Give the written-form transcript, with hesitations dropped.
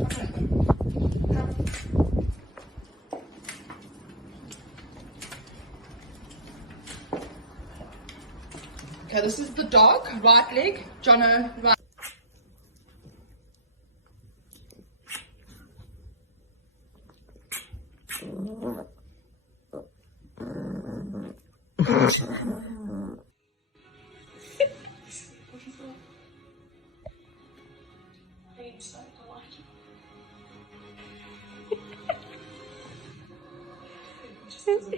Okay, this is the dog, right leg, Jono, right. Just